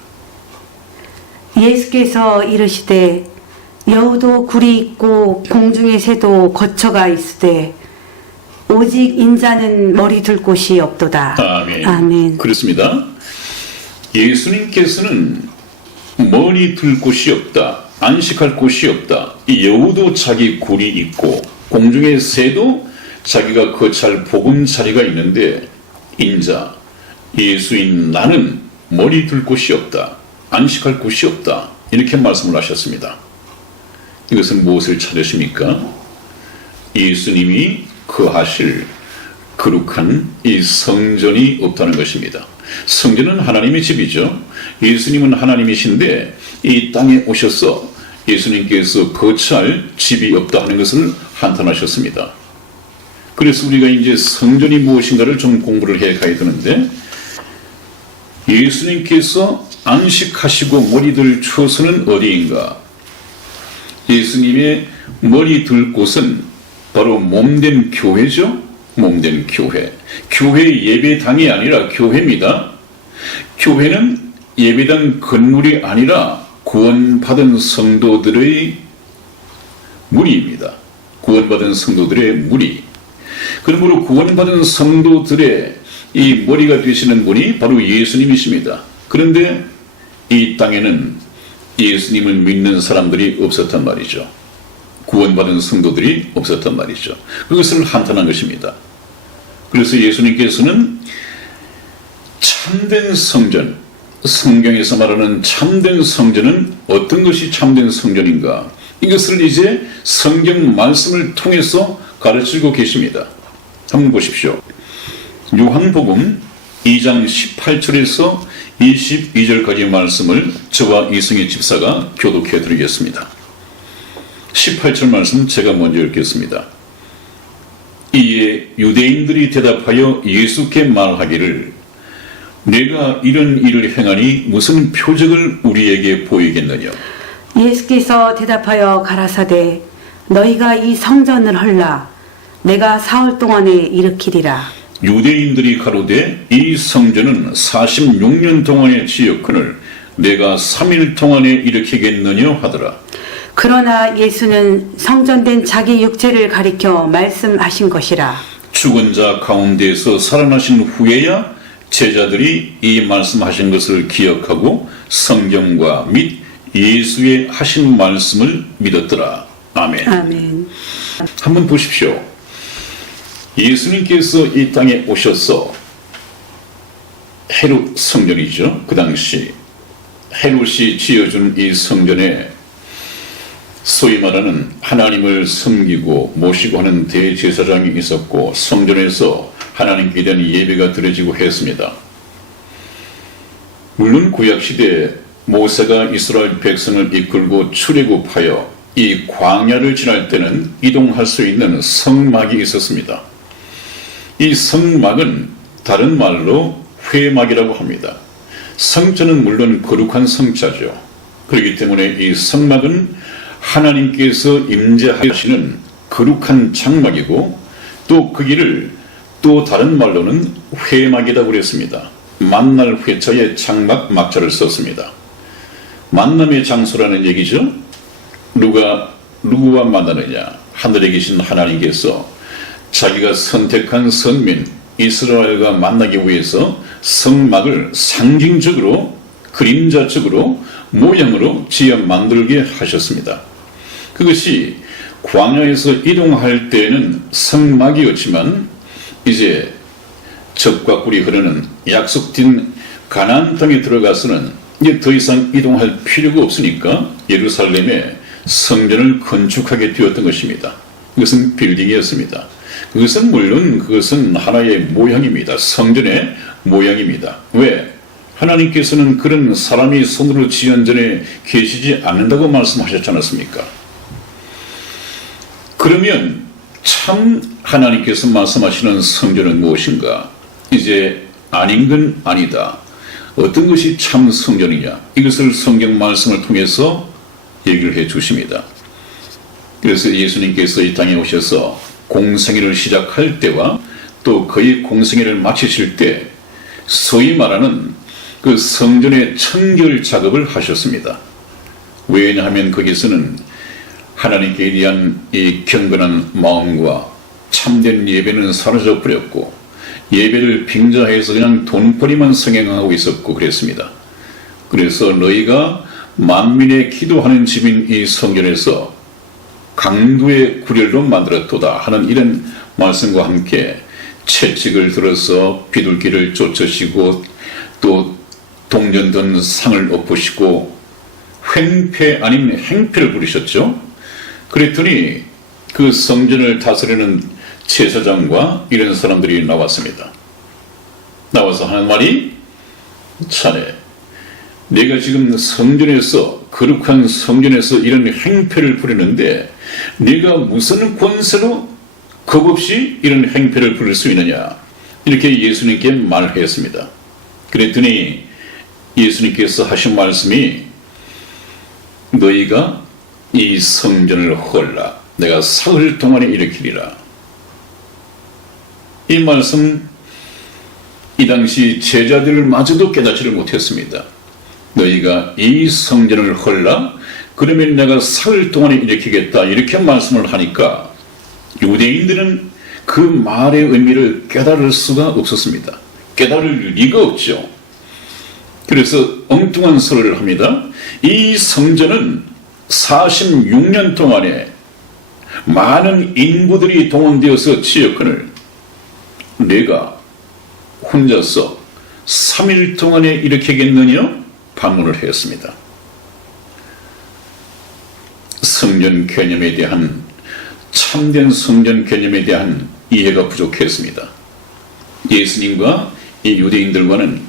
예수께서 이르시되 여우도 굴이 있고 공중의 새도 거처가 있으되 오직 인자는 머리 둘 곳이 없도다. 아멘. 아멘. 그렇습니다. 예수님께서는 머리 둘 곳이 없다. 안식할 곳이 없다. 이 여우도 자기 굴이 있고 공중의 새도 자기가 거처할 보금자리가 있는데 인자, 예수인 나는 머리 둘 곳이 없다. 안식할 곳이 없다. 이렇게 말씀을 하셨습니다. 이것은 무엇을 찾으십니까? 예수님이 거하실 거룩한 이 성전이 없다는 것입니다. 성전은 하나님의 집이죠. 예수님은 하나님이신데 이 땅에 오셔서 예수님께서 거처할 집이 없다 하는 것을 한탄하셨습니다. 그래서 우리가 이제 성전이 무엇인가를 좀 공부를 해 가야 되는데 예수님께서 안식하시고 머리들 처소는 어디인가? 예수님의 머리 둘 곳은 바로 몸된 교회죠. 몸된 교회. 교회 예배당이 아니라 교회입니다. 교회는 예배당 건물이 아니라 구원받은 성도들의 무리입니다. 구원받은 성도들의 무리. 그러므로 구원받은 성도들의 이 머리가 되시는 분이 바로 예수님이십니다. 그런데 이 땅에는 예수님을 믿는 사람들이 없었단 말이죠. 구원받은 성도들이 없었단 말이죠. 그것을 한탄한 것입니다. 그래서 예수님께서는 참된 성전, 성경에서 말하는 참된 성전은 어떤 것이 참된 성전인가? 이것을 이제 성경 말씀을 통해서 가르치고 계십니다. 한번 보십시오. 요한복음 2장 18절에서 22절까지의 말씀을 저와 이승희 집사가 교독해 드리겠습니다. 18절 말씀 제가 먼저 읽겠습니다. 이에 유대인들이 대답하여 예수께 말하기를 내가 이런 일을 행하니 무슨 표적을 우리에게 보이겠느냐. 예수께서 대답하여 가라사대 너희가 이 성전을 헐라 내가 사흘 동안에 일으키리라. 유대인들이 가로되 이 성전은 46년 동안에 지었거늘 내가 3일 동안에 일으키겠느냐 하더라. 그러나 예수는 성전된 자기 육체를 가리켜 말씀하신 것이라. 죽은 자 가운데에서 살아나신 후에야 제자들이 이 말씀하신 것을 기억하고 성경과 및 예수의 하신 말씀을 믿었더라. 아멘. 아멘. 한번 보십시오. 예수님께서 이 땅에 오셔서 헤롯 성전이죠. 그 당시 헤롯이 지어준 이 성전에 소위 말하는 하나님을 섬기고 모시고 하는 대제사장이 있었고 성전에서 하나님께 대한 예배가 드려지고 했습니다. 물론 구약시대에 모세가 이스라엘 백성을 이끌고 출애굽하여 이 광야를 지날 때는 이동할 수 있는 성막이 있었습니다. 이 성막은 다른 말로 회막이라고 합니다. 성자는 물론 거룩한 성자죠. 그렇기 때문에 이 성막은 하나님께서 임재하시는 거룩한 장막이고 또 그 길을 또 다른 말로는 회막이라고 그랬습니다. 만날 회자에 장막 막자를 썼습니다. 만남의 장소라는 얘기죠. 누가 누구와 만나느냐. 하늘에 계신 하나님께서 자기가 선택한 선민 이스라엘과 만나기 위해서 성막을 상징적으로 그림자적으로 모양으로 지어 만들게 하셨습니다. 그것이 광야에서 이동할 때는 성막이었지만 이제 젖과 꿀이 흐르는 약속된 가나안 땅에 들어가서는 이제 더 이상 이동할 필요가 없으니까 예루살렘에 성전을 건축하게 되었던 것입니다. 그것은 빌딩이었습니다. 그것은 물론 그것은 하나의 모양입니다. 성전의 모양입니다. 왜? 하나님께서는 그런 사람이 손으로 지은 전에 계시지 않는다고 말씀하셨지 않았습니까? 그러면 참 하나님께서 말씀하시는 성전은 무엇인가? 이제 아닌 건 아니다. 어떤 것이 참 성전이냐? 이것을 성경 말씀을 통해서 얘기를 해 주십니다. 그래서 예수님께서 이 땅에 오셔서 공생애를 시작할 때와 또 거의 공생애를 마치실 때 소위 말하는 그 성전의 청결 작업을 하셨습니다. 왜냐하면 거기서는 하나님께 대한 이 경건한 마음과 참된 예배는 사라져 버렸고 예배를 빙자해서 그냥 돈벌이만 성행하고 있었고 그랬습니다. 그래서 너희가 만민의 기도하는 집인 이 성전에서 강도의 구렬로 만들었도다 하는 이런 말씀과 함께 채찍을 들어서 비둘기를 쫓으시고 또 동전던 상을 엎으시고 횡패 아닌 행패를 부리셨죠. 그랬더니 그 성전을 다스리는 제사장과 이런 사람들이 나왔습니다. 나와서 하는 말이 자네 내가 지금 성전에서 거룩한 성전에서 이런 행패를 부리는데 네가 무슨 권세로 겁없이 이런 행패를 부릴 수 있느냐 이렇게 예수님께 말했습니다. 그랬더니 예수님께서 하신 말씀이 너희가 이 성전을 헐라 내가 사흘 동안에 일으키리라. 이 말씀 이 당시 제자들마저도 깨닫지를 못했습니다. 너희가 이 성전을 헐라 그러면 내가 사흘 동안에 일으키겠다 이렇게 말씀을 하니까 유대인들은 그 말의 의미를 깨달을 수가 없었습니다. 깨달을 리가 없죠. 그래서 엉뚱한 소리를 합니다. 이 성전은 46년 동안에 많은 인구들이 동원되어서 치역하늘 내가 혼자서 3일 동안에 일으키겠느냐 반문을 했습니다. 성전 개념에 대한 참된 성전 개념에 대한 이해가 부족했습니다. 예수님과 이 유대인들과는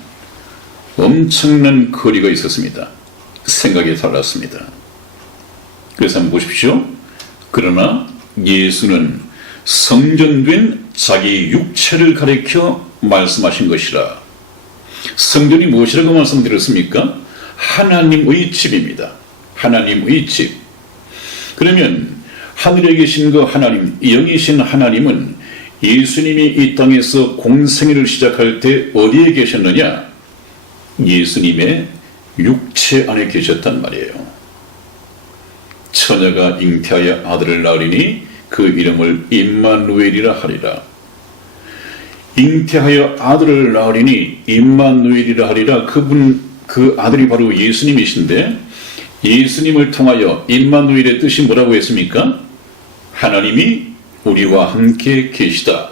엄청난 거리가 있었습니다. 생각이 달랐습니다. 그래서 한번 보십시오. 그러나 예수는 성전된 자기 육체를 가리켜 말씀하신 것이라. 성전이 무엇이라고 말씀드렸습니까? 하나님의 집입니다. 하나님의 집. 그러면 하늘에 계신 그 하나님, 영이신 하나님은 예수님이 이 땅에서 공생애를 시작할 때 어디에 계셨느냐? 예수님의 육체 안에 계셨단 말이에요. 처녀가 잉태하여 아들을 낳으리니 그 이름을 임마누엘이라 하리라. 잉태하여 아들을 낳으리니 임마누엘이라 하리라. 그 아들이 바로 예수님이신데, 예수님을 통하여 임마누엘의 뜻이 뭐라고 했습니까? 하나님이 우리와 함께 계시다.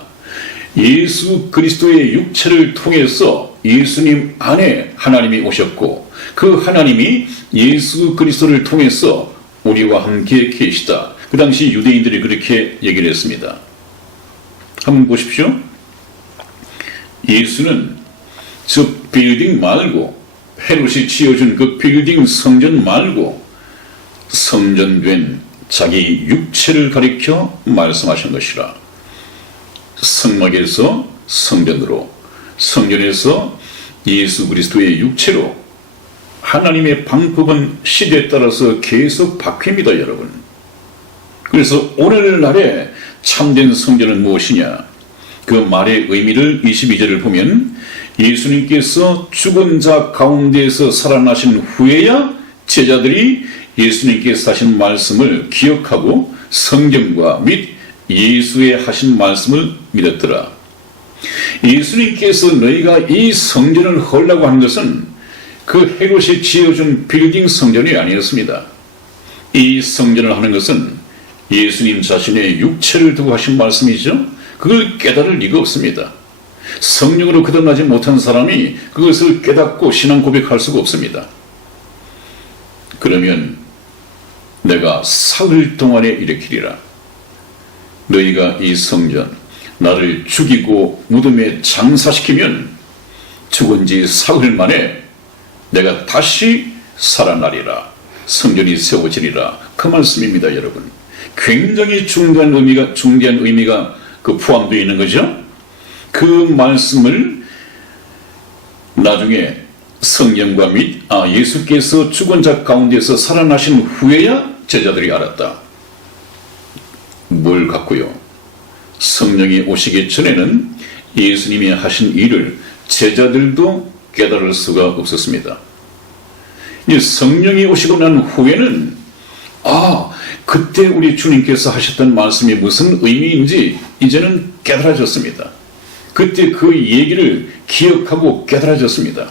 예수 그리스도의 육체를 통해서 예수님 안에 하나님이 오셨고, 그 하나님이 예수 그리스도를 통해서 우리와 함께 계시다. 그 당시 유대인들이 그렇게 얘기를 했습니다. 한번 보십시오. 예수는 저 빌딩 말고, 헤롯이 지어준 그 빌딩 성전 말고 성전된 자기 육체를 가리켜 말씀하신 것이라. 성막에서 성전으로, 성전에서 예수 그리스도의 육체로. 하나님의 방법은 시대에 따라서 계속 바뀝니다, 여러분. 그래서 오늘날에 참된 성전은 무엇이냐? 그 말의 의미를 22절을 보면 예수님께서 죽은 자 가운데에서 살아나신 후에야 제자들이 예수님께서 하신 말씀을 기억하고 성경과 및 예수의 하신 말씀을 믿었더라. 예수님께서 너희가 이 성전을 헐라고 한 것은 그 헤롯이 지어준 빌딩 성전이 아니었습니다. 이 성전을 하는 것은 예수님 자신의 육체를 두고 하신 말씀이죠. 그걸 깨달을 리가 없습니다. 성령으로 거듭나지 못한 사람이 그것을 깨닫고 신앙 고백할 수가 없습니다. 그러면 내가 사흘 동안에 일으키리라. 너희가 이 성전 나를 죽이고 무덤에 장사시키면 죽은 지 사흘 만에 내가 다시 살아나리라. 성전이 세워지리라. 그 말씀입니다, 여러분. 굉장히 중대한 의미가 포함되어 있는 거죠. 그 말씀을 나중에 성령과 및 예수께서 죽은 자 가운데서 살아나신 후에야 제자들이 알았다. 뭘 갖고요? 성령이 오시기 전에는 예수님이 하신 일을 제자들도 깨달을 수가 없었습니다. 성령이 오시고 난 후에는 그때 우리 주님께서 하셨던 말씀이 무슨 의미인지 이제는 깨달아졌습니다. 그때 그 얘기를 기억하고 깨달아졌습니다.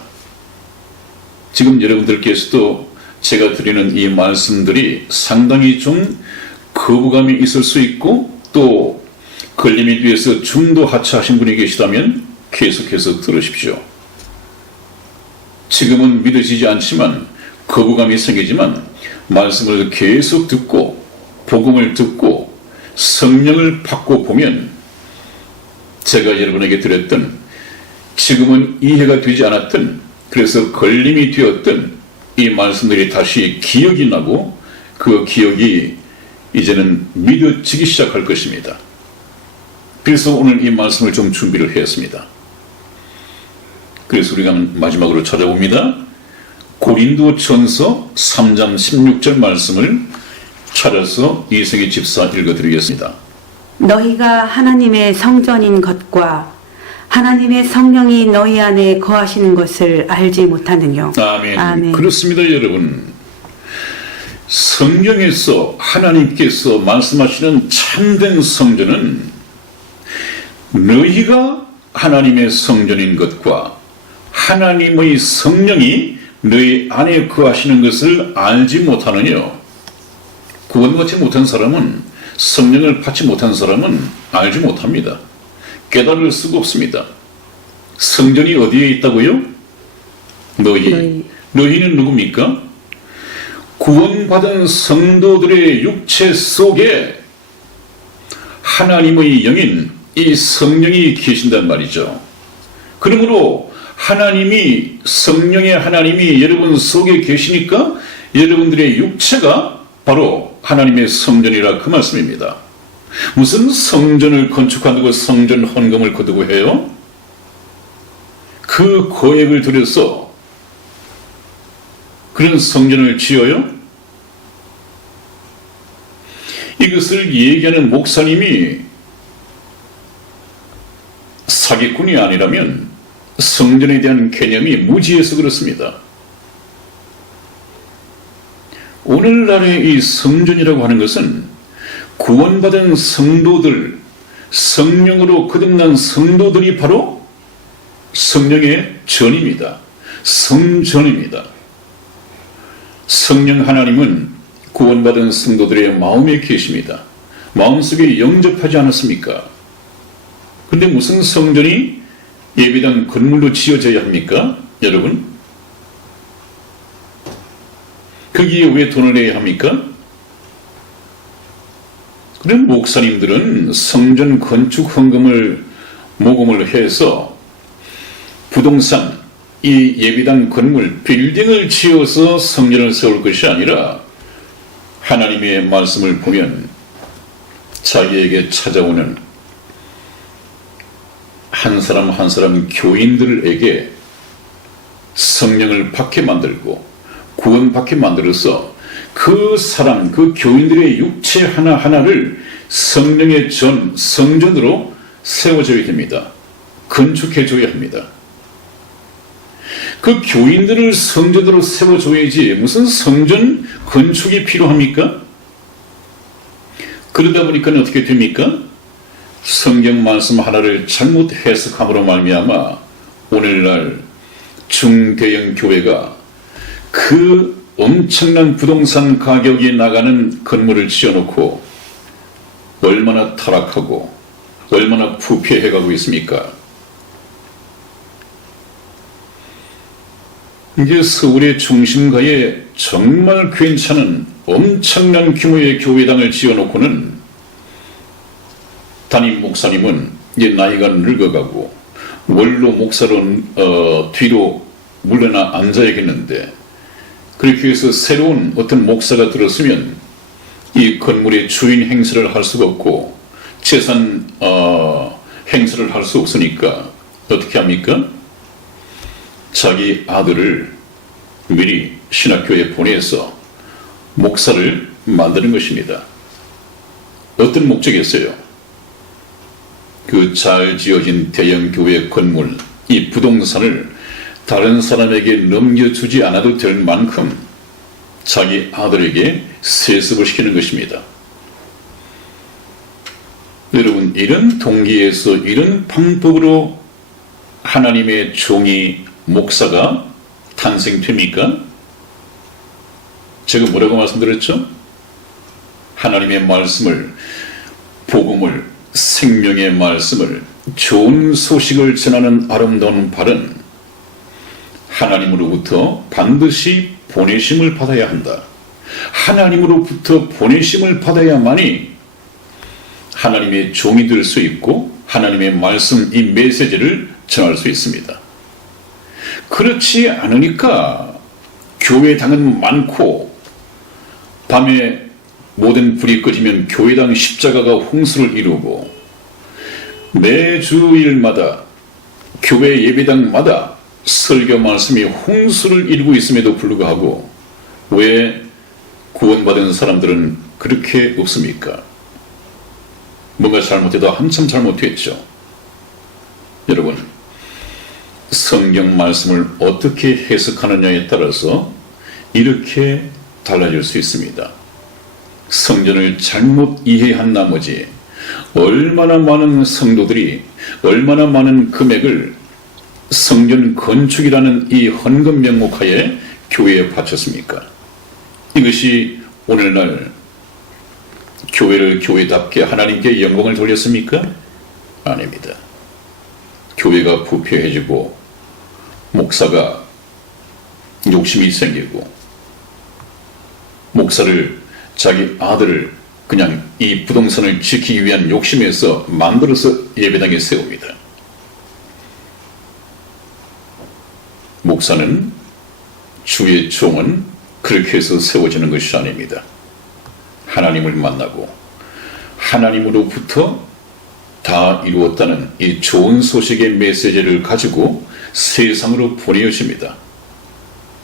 지금 여러분들께서도 제가 드리는 이 말씀들이 상당히 좀 거부감이 있을 수 있고 또 걸림이 뒤에서 중도 하차하신 분이 계시다면 계속해서 들으십시오. 지금은 믿어지지 않지만 거부감이 생기지만 말씀을 계속 듣고 복음을 듣고 성령을 받고 보면 제가 여러분에게 드렸던 지금은 이해가 되지 않았던 그래서 걸림이 되었던 이 말씀들이 다시 기억이 나고 그 기억이 이제는 믿어지기 시작할 것입니다. 그래서 오늘 이 말씀을 좀 준비를 했습니다. 그래서 우리가 마지막으로 찾아봅니다. 고린도전서 3장 16절 말씀을 찾아서 이승희 집사 읽어드리겠습니다. 너희가 하나님의 성전인 것과 하나님의 성령이 너희 안에 거하시는 것을 알지 못하느뇨. 아멘. 아멘. 그렇습니다, 여러분. 성경에서 하나님께서 말씀하시는 참된 성전은 너희가 하나님의 성전인 것과 하나님의 성령이 너희 안에 거하시는 것을 알지 못하느뇨. 구원받지 못한 사람은 성령을 받지 못한 사람은 알지 못합니다. 깨달을 수가 없습니다. 성전이 어디에 있다고요? 너희. 너희는 누굽니까? 구원받은 성도들의 육체 속에 하나님의 영인 이 성령이 계신단 말이죠. 그러므로 하나님이, 성령의 하나님이 여러분 속에 계시니까 여러분들의 육체가 바로 하나님의 성전이라 그 말씀입니다. 무슨 성전을 건축한다고 성전 헌금을 거두고 해요? 그 거액을 들여서 그런 성전을 지어요? 이것을 얘기하는 목사님이 사기꾼이 아니라면 성전에 대한 개념이 무지해서 그렇습니다. 오늘날의 이 성전이라고 하는 것은 구원받은 성도들, 성령으로 거듭난 성도들이 바로 성령의 전입니다. 성전입니다. 성령 하나님은 구원받은 성도들의 마음에 계십니다. 마음속에 영접하지 않았습니까? 근데 무슨 성전이 예배당 건물로 지어져야 합니까? 여러분? 거기에 왜 돈을 내야 합니까? 그런 목사님들은 성전 건축 헌금을 모금을 해서 부동산, 이 예배당 건물, 빌딩을 지어서 성전을 세울 것이 아니라 하나님의 말씀을 보면 자기에게 찾아오는 한 사람 한 사람 교인들에게 성령을 받게 만들고 구원받게 만들어서 그 사람, 그 교인들의 육체 하나하나를 성령의 성전으로 세워줘야 됩니다. 건축해줘야 합니다. 그 교인들을 성전으로 세워줘야지 무슨 성전 건축이 필요합니까? 그러다 보니까 어떻게 됩니까? 성경 말씀 하나를 잘못 해석함으로 말미암아 오늘날 중대형 교회가 그 엄청난 부동산 가격이 나가는 건물을 지어놓고 얼마나 타락하고 얼마나 부패해가고 있습니까? 이제 서울의 중심가에 정말 괜찮은 엄청난 규모의 교회당을 지어놓고는 담임 목사님은 이제 나이가 늙어가고 원로 목사로 뒤로 물러나 앉아야겠는데 그렇게 해서 새로운 어떤 목사가 들었으면 이 건물의 주인 행세를 할 수가 없고 재산 행세를 할 수 없으니까 어떻게 합니까? 자기 아들을 미리 신학교에 보내서 목사를 만드는 것입니다. 어떤 목적이었어요? 그 잘 지어진 대형 교회 건물, 이 부동산을 다른 사람에게 넘겨주지 않아도 될 만큼 자기 아들에게 세습을 시키는 것입니다. 여러분, 이런 동기에서 이런 방법으로 하나님의 종이 목사가 탄생됩니까? 제가 뭐라고 말씀드렸죠? 하나님의 말씀을, 복음을, 생명의 말씀을, 좋은 소식을 전하는 아름다운 발은 하나님으로부터 반드시 보내심을 받아야 한다. 하나님으로부터 보내심을 받아야만이 하나님의 종이 될 수 있고 하나님의 말씀, 이 메시지를 전할 수 있습니다. 그렇지 않으니까 교회당은 많고 밤에 모든 불이 꺼지면 교회당 십자가가 홍수를 이루고 매주일마다 교회 예배당마다 설교 말씀이 홍수를 이루고 있음에도 불구하고 왜 구원받은 사람들은 그렇게 없습니까? 뭔가 잘못해도 한참 잘못했죠. 여러분, 성경 말씀을 어떻게 해석하느냐에 따라서 이렇게 달라질 수 있습니다. 성전을 잘못 이해한 나머지 얼마나 많은 성도들이 얼마나 많은 금액을 성전 건축이라는 이 헌금 명목하에 교회에 바쳤습니까? 이것이 오늘날 교회를 교회답게 하나님께 영광을 돌렸습니까? 아닙니다. 교회가 부패해지고 목사가 욕심이 생기고 목사를 자기 아들을 그냥 이 부동산을 지키기 위한 욕심에서 만들어서 예배당에 세웁니다. 목사는 주의 종은 그렇게 해서 세워지는 것이 아닙니다. 하나님을 만나고 하나님으로부터 다 이루었다는 이 좋은 소식의 메시지를 가지고 세상으로 보내십니다.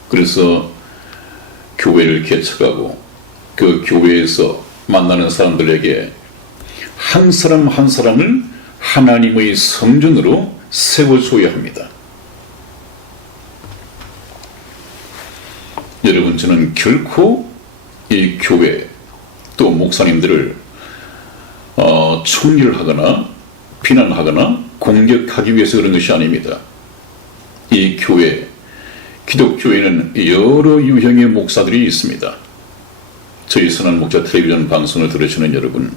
그래서 교회를 개척하고 그 교회에서 만나는 사람들에게 한 사람 한 사람을 하나님의 성전으로 세워줘야 합니다. 여러분, 저는 결코 이 교회 또 목사님들을 총리를 하거나 비난하거나 공격하기 위해서 그런 것이 아닙니다. 이 교회, 기독교회는 여러 유형의 목사들이 있습니다. 저희 선한 목자 텔레비전 방송을 들으시는 여러분,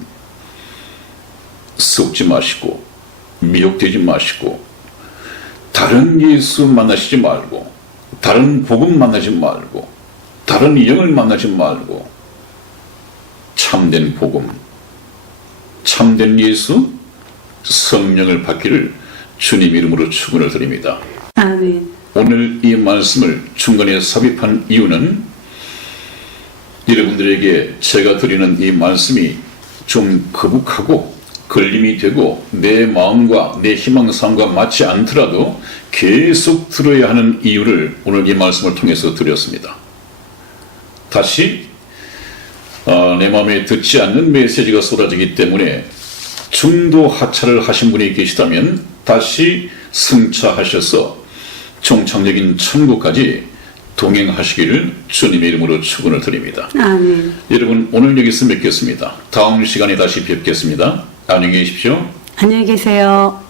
썩지 마시고 미혹되지 마시고 다른 예수 만나시지 말고 다른 복음 만나지 말고 다른 영을 만나지 말고 참된 복음, 참된 예수, 성령을 받기를 주님 이름으로 축원을 드립니다. 아멘. 오늘 이 말씀을 중간에 삽입한 이유는 여러분들에게 제가 드리는 이 말씀이 좀 거북하고 걸림이 되고 내 마음과 내 희망사항과 맞지 않더라도 계속 들어야 하는 이유를 오늘 이 말씀을 통해서 드렸습니다. 다시 내 마음에 듣지 않는 메시지가 쏟아지기 때문에 중도 하차를 하신 분이 계시다면 다시 승차하셔서 종착역인 천국까지 동행하시기를 주님의 이름으로 축원을 드립니다. 아멘. 여러분, 오늘 여기서 맺겠습니다. 다음 시간에 다시 뵙겠습니다. 안녕히 계십시오. 안녕히 계세요.